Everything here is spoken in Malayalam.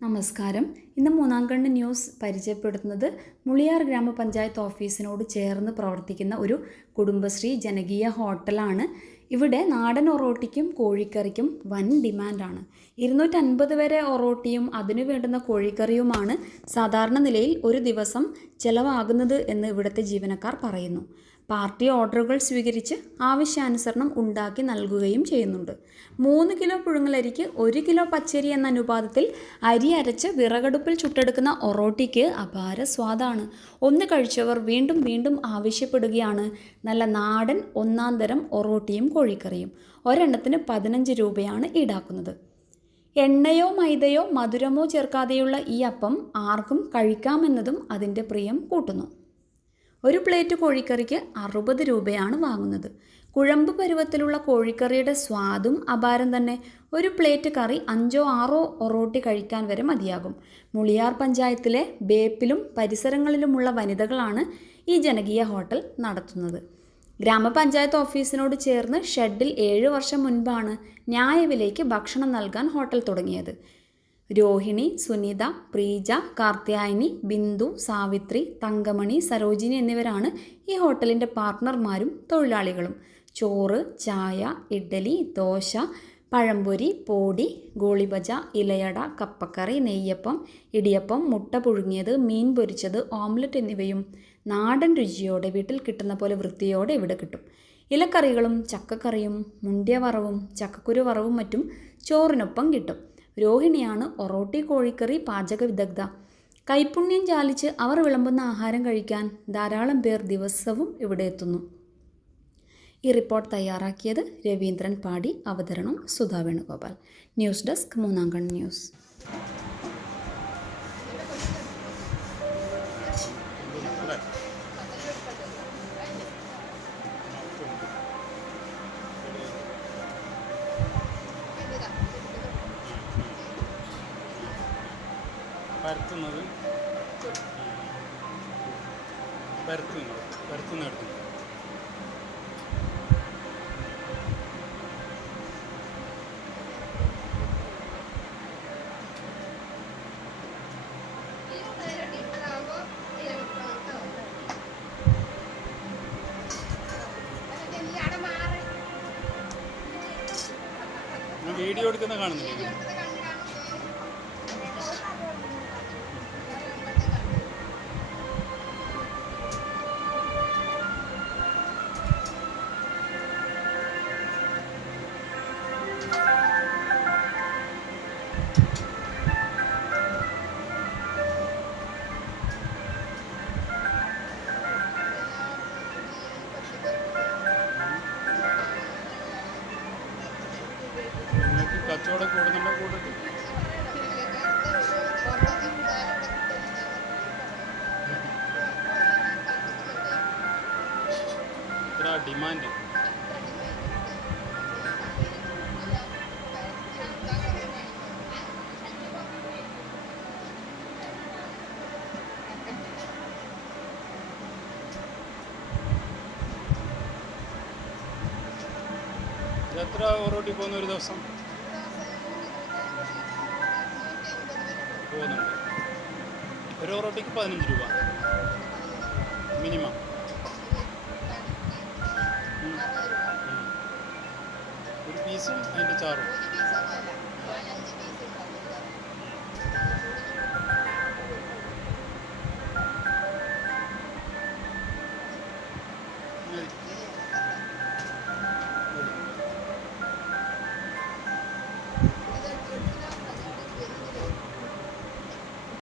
നമസ്കാരം. ഇന്ന് മൂന്നാം കണ്ണ് ന്യൂസ് പരിചയപ്പെടുത്തുന്നത് മുളിയാർ ഗ്രാമപഞ്ചായത്ത് ഓഫീസിനോട് ചേർന്ന് പ്രവർത്തിക്കുന്ന ഒരു കുടുംബശ്രീ ജനകീയ ഹോട്ടലാണ്. ഇവിടെ നാടൻ ഒറോട്ടിക്കും കോഴിക്കറിക്കും വൻ ഡിമാൻഡാണ്. ഇരുന്നൂറ്റൻപത് വരെ ഒറോട്ടിയും അതിനു വേണ്ടുന്ന കോഴിക്കറിയുമാണ് സാധാരണ നിലയിൽ ഒരു ദിവസം ചെലവാകുന്നത് എന്ന് ഇവിടുത്തെ ജീവനക്കാർ പറയുന്നു. പാർട്ടി ഓർഡറുകൾ സ്വീകരിച്ച് ആവശ്യാനുസരണം ഉണ്ടാക്കി നൽകുകയും ചെയ്യുന്നുണ്ട്. മൂന്ന് കിലോ പുഴുങ്ങലരിക്ക് ഒരു കിലോ പച്ചരി എന്ന അനുപാതത്തിൽ അരി അരച്ച് വിറകടുപ്പിൽ ചുട്ടെടുക്കുന്ന ഒറോട്ടിക്ക് അപാര സ്വാദാണ്. ഒന്ന് കഴിച്ചവർ വീണ്ടും വീണ്ടും ആവശ്യപ്പെടുകയാണ്. നല്ല നാടൻ ഒന്നാം തരം ഒറോട്ടിയും കോഴിക്കറിയും. ഒരെണ്ണത്തിന് പതിനഞ്ച് രൂപയാണ് ഈടാക്കുന്നത്. എണ്ണയോ മൈദയോ മധുരമോ ചേർക്കാതെയുള്ള ഈ അപ്പം ആർക്കും കഴിക്കാമെന്നതും അതിന്റെ പ്രിയം കൂട്ടുന്നു. ഒരു പ്ലേറ്റ് കോഴിക്കറിക്ക് അറുപത് രൂപയാണ് വാങ്ങുന്നത്. കുഴമ്പ് പരുവത്തിലുള്ള കോഴിക്കറിയുടെ സ്വാദും അപാരം തന്നെ. ഒരു പ്ലേറ്റ് കറി അഞ്ചോ ആറോ ഒറോട്ടി കഴിക്കാൻ വരെ മതിയാകും. മുളിയാർ പഞ്ചായത്തിലെ ബേപ്പിലും പരിസരങ്ങളിലുമുള്ള വനിതകളാണ് ഈ ജനകീയ ഹോട്ടൽ നടത്തുന്നത്. ഗ്രാമപഞ്ചായത്ത് ഓഫീസിനോട് ചേർന്ന് ഷെഡിൽ ഏഴ് വർഷം മുൻപാണ് ന്യായവിലേക്ക് ഭക്ഷണം നൽകാൻ ഹോട്ടൽ തുടങ്ങിയത്. രോഹിണി സുനിത പ്രീജ കാർത്യായനി ബിന്ദു സാവിത്രി തങ്കമണി സരോജിനി എന്നിവരാണ് ഈ ഹോട്ടലിന്റെ പാർട്ട്ണർമാരും തൊഴിലാളികളും. ചോറ് ചായ ഇഡ്ഡലി ദോശ പഴംപൊരി പോടി ഗോളിബജ ഇലയട കപ്പക്കറി നെയ്യപ്പം ഇടിയപ്പം മുട്ട പുഴുങ്ങിയത് മീൻ പൊരിച്ചത് ഓംലറ്റ് എന്നിവയും നാടൻ രുചിയോടെ വീട്ടിൽ കിട്ടുന്ന പോലെ വൃത്തിയോടെ ഇവിടെ കിട്ടും. ഇലക്കറികളും ചക്കക്കറിയും മുണ്ടിയ വറവും ചക്കക്കുരു വറവും മറ്റും ചോറിനൊപ്പം കിട്ടും. രോഹിണിയാണ് ഒറോട്ടി കോഴിക്കറി പാചക വിദഗ്ധ. കൈപുണ്യം ചാലിച്ച് അവർ വിളമ്പുന്ന ആഹാരം കഴിക്കാൻ ധാരാളം പേർ ദിവസവും ഇവിടെ എത്തുന്നു. ഈ റിപ്പോർട്ട് തയ്യാറാക്കിയത് രവീന്ദ്രൻ പാടി അവതരണം സുധാ വേണുഗോപാൽ ന്യൂസ് ഡെസ്ക് മൂന്നാം കണ്ണ് ന്യൂസ്. പരത്തുന്നത് പരത്തുന്ന എടുക്കുന്നത് ഞാൻ വീഡിയോ എടുക്കുന്ന കാണുന്നില്ലേ. കച്ചവടം കൂടുന്നുണ്ടോ? കൂടുതൽ ഡിമാൻഡ് എത്ര ഓറോട്ടി പോകുന്ന ഒരു ദിവസം? പോകുന്നുണ്ട്. ഒരു ഒറോട്ടിക്ക് പതിനഞ്ച് രൂപ. മിനിമം. ഒരു പീസും അതിന്റെ ചാറും.